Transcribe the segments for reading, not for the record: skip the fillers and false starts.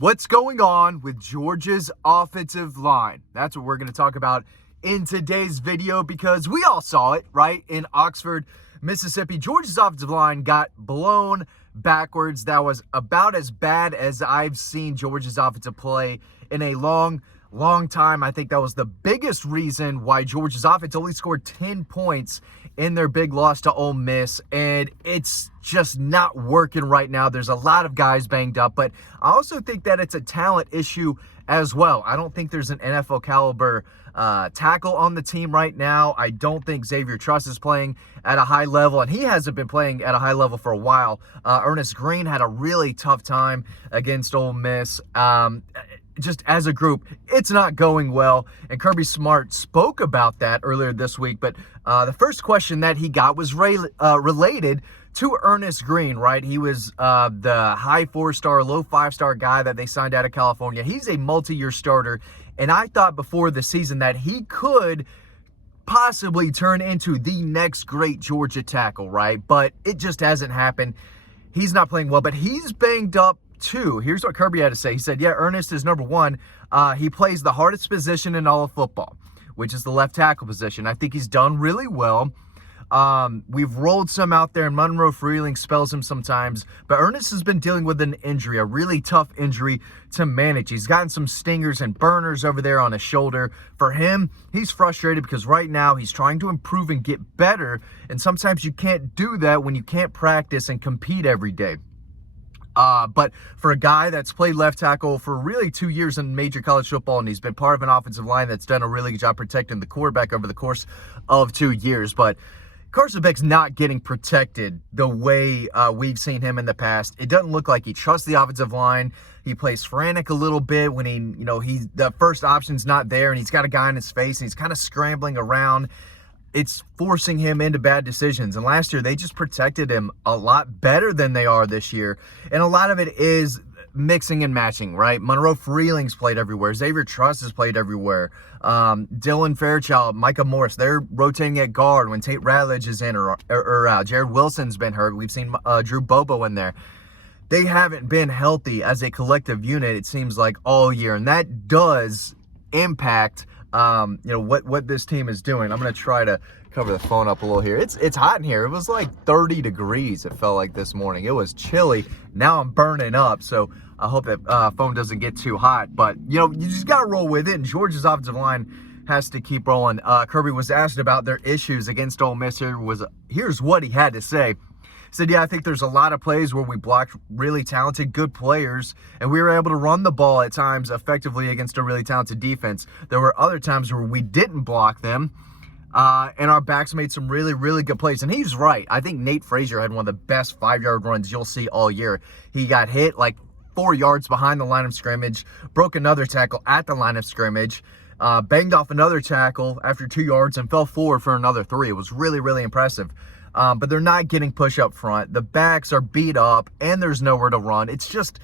What's going on with Georgia's offensive line? That's what we're going to talk about in today's video because we all saw it, right? In Oxford, Mississippi, Georgia's offensive line got blown backwards. That was about as bad as I've seen Georgia's offensive play in a long time. I think that was the biggest reason why Georgia's offense only scored 10 points in their big loss to Ole Miss, and it's just not working right now. There's a lot of guys banged up, but I also think that it's a talent issue as well. I don't think there's an NFL caliber tackle on the team right now. I don't think Xavier Truss is playing at a high level, and he hasn't been playing at a high level for a while. Ernest Green had a really tough time against Ole Miss. Just as a group, it's not going well. And Kirby Smart spoke about that earlier this week. But the first question that he got was related to Ernest Green, right? He was the high 4-star, low 5-star guy that they signed out of California. He's a multi-year starter. And I thought before the season that he could possibly turn into the next great Georgia tackle, right? But it just hasn't happened. He's not playing well, but he's banged up too. Here's what Kirby had to say. He said, yeah, Ernest is number one. He plays the hardest position in all of football, which is the left tackle position. I think he's done really well. We've rolled some out there, and Monroe Freeling spells him sometimes, but Ernest has been dealing with an injury, a really tough injury to manage. He's gotten some stingers and burners over there on his shoulder. For him, he's frustrated because right now he's trying to improve and get better, and sometimes you can't do that when you can't practice and compete every day. But for a guy that's played left tackle for really 2 years in major college football, and he's been part of an offensive line that's done a really good job protecting the quarterback over the course of 2 years. But Carson Beck's not getting protected the way we've seen him in the past. It doesn't look like he trusts the offensive line. He plays frantic a little bit when the first option's not there, and he's got a guy in his face, and he's kind of scrambling around. It's forcing him into bad decisions. And last year, they just protected him a lot better than they are this year. And a lot of it is mixing and matching, right? Monroe Freeling's played everywhere. Xavier Truss has played everywhere. Dylan Fairchild, Micah Morris, they're rotating at guard when Tate Ratledge is in or out. Jared Wilson's been hurt. We've seen Drew Bobo in there. They haven't been healthy as a collective unit, it seems like, all year. And that does impact what this team is doing. I'm going to try to cover the phone up a little here. It's hot in here. It was like 30 degrees, it felt like this morning. It was chilly. Now I'm burning up, so I hope that phone doesn't get too hot. But, you just got to roll with it, and Georgia's offensive line has to keep rolling. Kirby was asked about their issues against Ole Miss. Here's what he had to say. He said, yeah, I think there's a lot of plays where we blocked really talented, good players, and we were able to run the ball at times effectively against a really talented defense. There were other times where we didn't block them, and our backs made some really, really good plays. And he's right. I think Nate Frazier had one of the best 5-yard runs you'll see all year. He got hit like 4 yards behind the line of scrimmage, broke another tackle at the line of scrimmage, banged off another tackle after 2 yards, and fell forward for another 3. It was really, really impressive. But they're not getting push up front. The backs are beat up, and there's nowhere to run. It's just,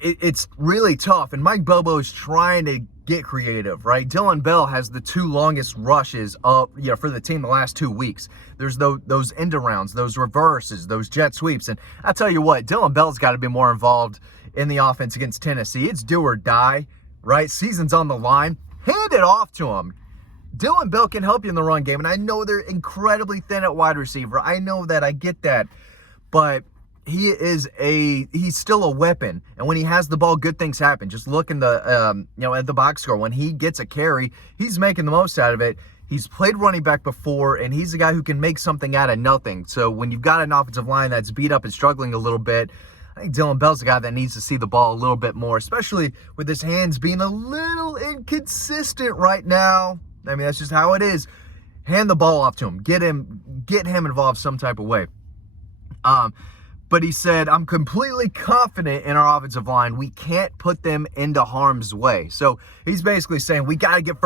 it's really tough. And Mike Bobo is trying to get creative, right? Dylan Bell has the 2 longest rushes up, for the team the last 2 weeks. There's those end arounds, those reverses, those jet sweeps. And I tell you what, Dylan Bell's got to be more involved in the offense against Tennessee. It's do or die, right? Season's on the line. Hand it off to him. Dylan Bell can help you in the run game, and I know they're incredibly thin at wide receiver. I know that. I get that. But he's still a weapon, and when he has the ball, good things happen. Just look in the at the box score. When he gets a carry, he's making the most out of it. He's played running back before, and he's a guy who can make something out of nothing. So when you've got an offensive line that's beat up and struggling a little bit, I think Dylan Bell's a guy that needs to see the ball a little bit more, especially with his hands being a little inconsistent right now. I mean, that's just how it is. Hand the ball off to him. Get him involved some type of way. But he said, I'm completely confident in our offensive line. We can't put them into harm's way. So he's basically saying we got to get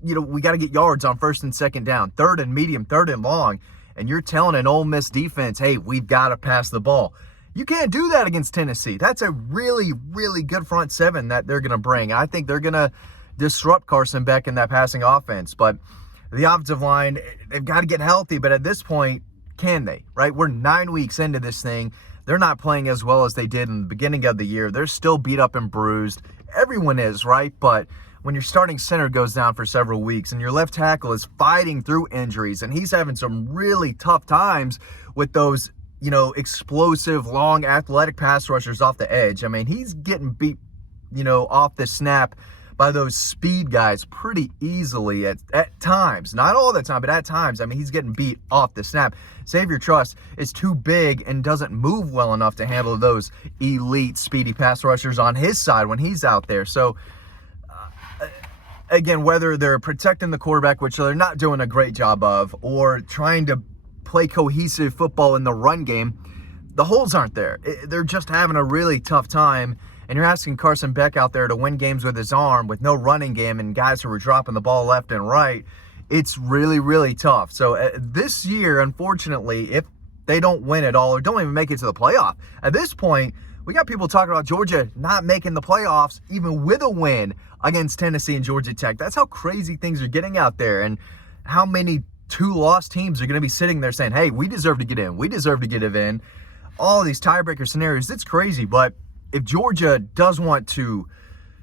we got to get yards on 1st and 2nd down, 3rd and medium, 3rd and long. And you're telling an Ole Miss defense, hey, we've got to pass the ball. You can't do that against Tennessee. That's a really, really good front seven that they're going to bring. I think they're going to disrupt Carson Beck in that passing offense. But the offensive line, they've got to get healthy. But at this point, can they, right? We're 9 weeks into this thing. they're not playing as well as they did in the beginning of the year. They're still beat up and bruised. Everyone is, right? But when your starting center goes down for several weeks and your left tackle is fighting through injuries and he's having some really tough times with those, explosive, long, athletic pass rushers off the edge. I mean, he's getting beat, off the snap by those speed guys pretty easily at times. Not all the time, but at times. I mean, he's getting beat off the snap. Xavier Truss is too big and doesn't move well enough to handle those elite speedy pass rushers on his side when he's out there. So, again, whether they're protecting the quarterback, which they're not doing a great job of, or trying to play cohesive football in the run game, the holes aren't there. They're just having a really tough time. And you're asking Carson Beck out there to win games with his arm with no running game and guys who are dropping the ball left and right. It's really, really tough. So this year, unfortunately, if they don't win it all or don't even make it to the playoff, at this point, we got people talking about Georgia not making the playoffs even with a win against Tennessee and Georgia Tech. That's how crazy things are getting out there, and how many two-loss teams are going to be sitting there saying, hey, we deserve to get in. We deserve to get it in. All these tiebreaker scenarios, it's crazy. But if Georgia does want to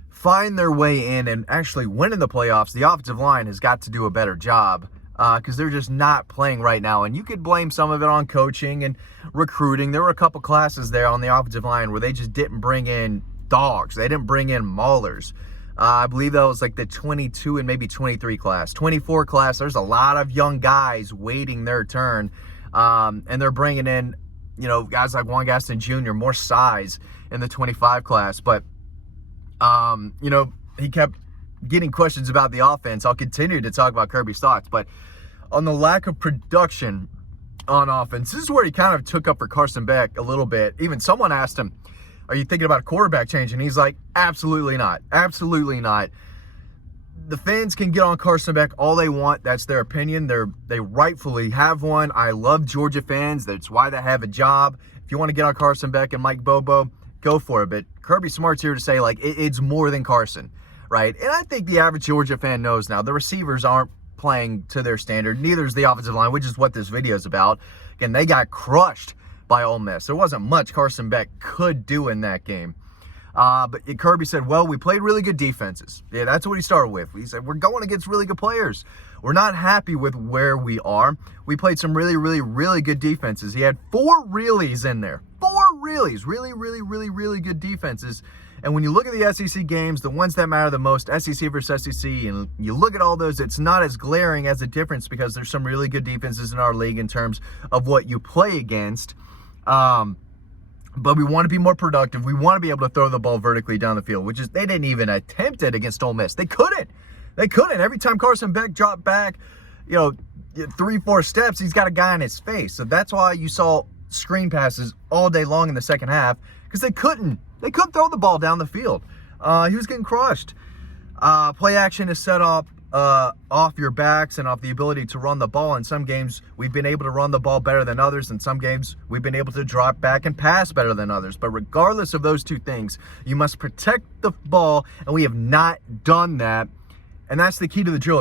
find their way in and actually win in the playoffs, the offensive line has got to do a better job because they're just not playing right now. And you could blame some of it on coaching and recruiting. There were a couple classes there on the offensive line where they just didn't bring in dogs. They didn't bring in maulers. I believe that was like the 22 and maybe 23 class. 24 class, there's a lot of young guys waiting their turn. And they're bringing in, guys like Juan Gaston Jr., more size in the 25 class. But, he kept getting questions about the offense. I'll continue to talk about Kirby's thoughts. But on the lack of production on offense, this is where he kind of took up for Carson Beck a little bit. Even someone asked him, are you thinking about a quarterback change? And he's like, absolutely not. Absolutely not. The fans can get on Carson Beck all they want. That's their opinion. They rightfully have one. I love Georgia fans. That's why they have a job. If you want to get on Carson Beck and Mike Bobo, go for it. But Kirby Smart's here to say, it's more than Carson, right? And I think the average Georgia fan knows now. The receivers aren't playing to their standard. Neither is the offensive line, which is what this video is about. Again, they got crushed by Ole Miss. There wasn't much Carson Beck could do in that game. But Kirby said, well, we played really good defenses. Yeah, that's what he started with. He said, we're going against really good players. We're not happy with where we are. We played some really, really, really good defenses. He had 4 reallys in there. 4 reallys. Really, really, really, really good defenses. And when you look at the SEC games, the ones that matter the most, SEC versus SEC, and you look at all those, it's not as glaring as a difference because there's some really good defenses in our league in terms of what you play against. But we want to be more productive. We want to be able to throw the ball vertically down the field, which is they didn't even attempt it against Ole Miss. They couldn't. Every time Carson Beck dropped back, 3-4 steps, he's got a guy in his face. So that's why you saw screen passes all day long in the second half, because they couldn't throw the ball down the field. He was getting crushed. Play action is set up off your backs and off the ability to run the ball. In some games, we've been able to run the ball better than others. In some games, we've been able to drop back and pass better than others. But regardless of those two things, you must protect the ball, and we have not done that. And that's the key to the drill.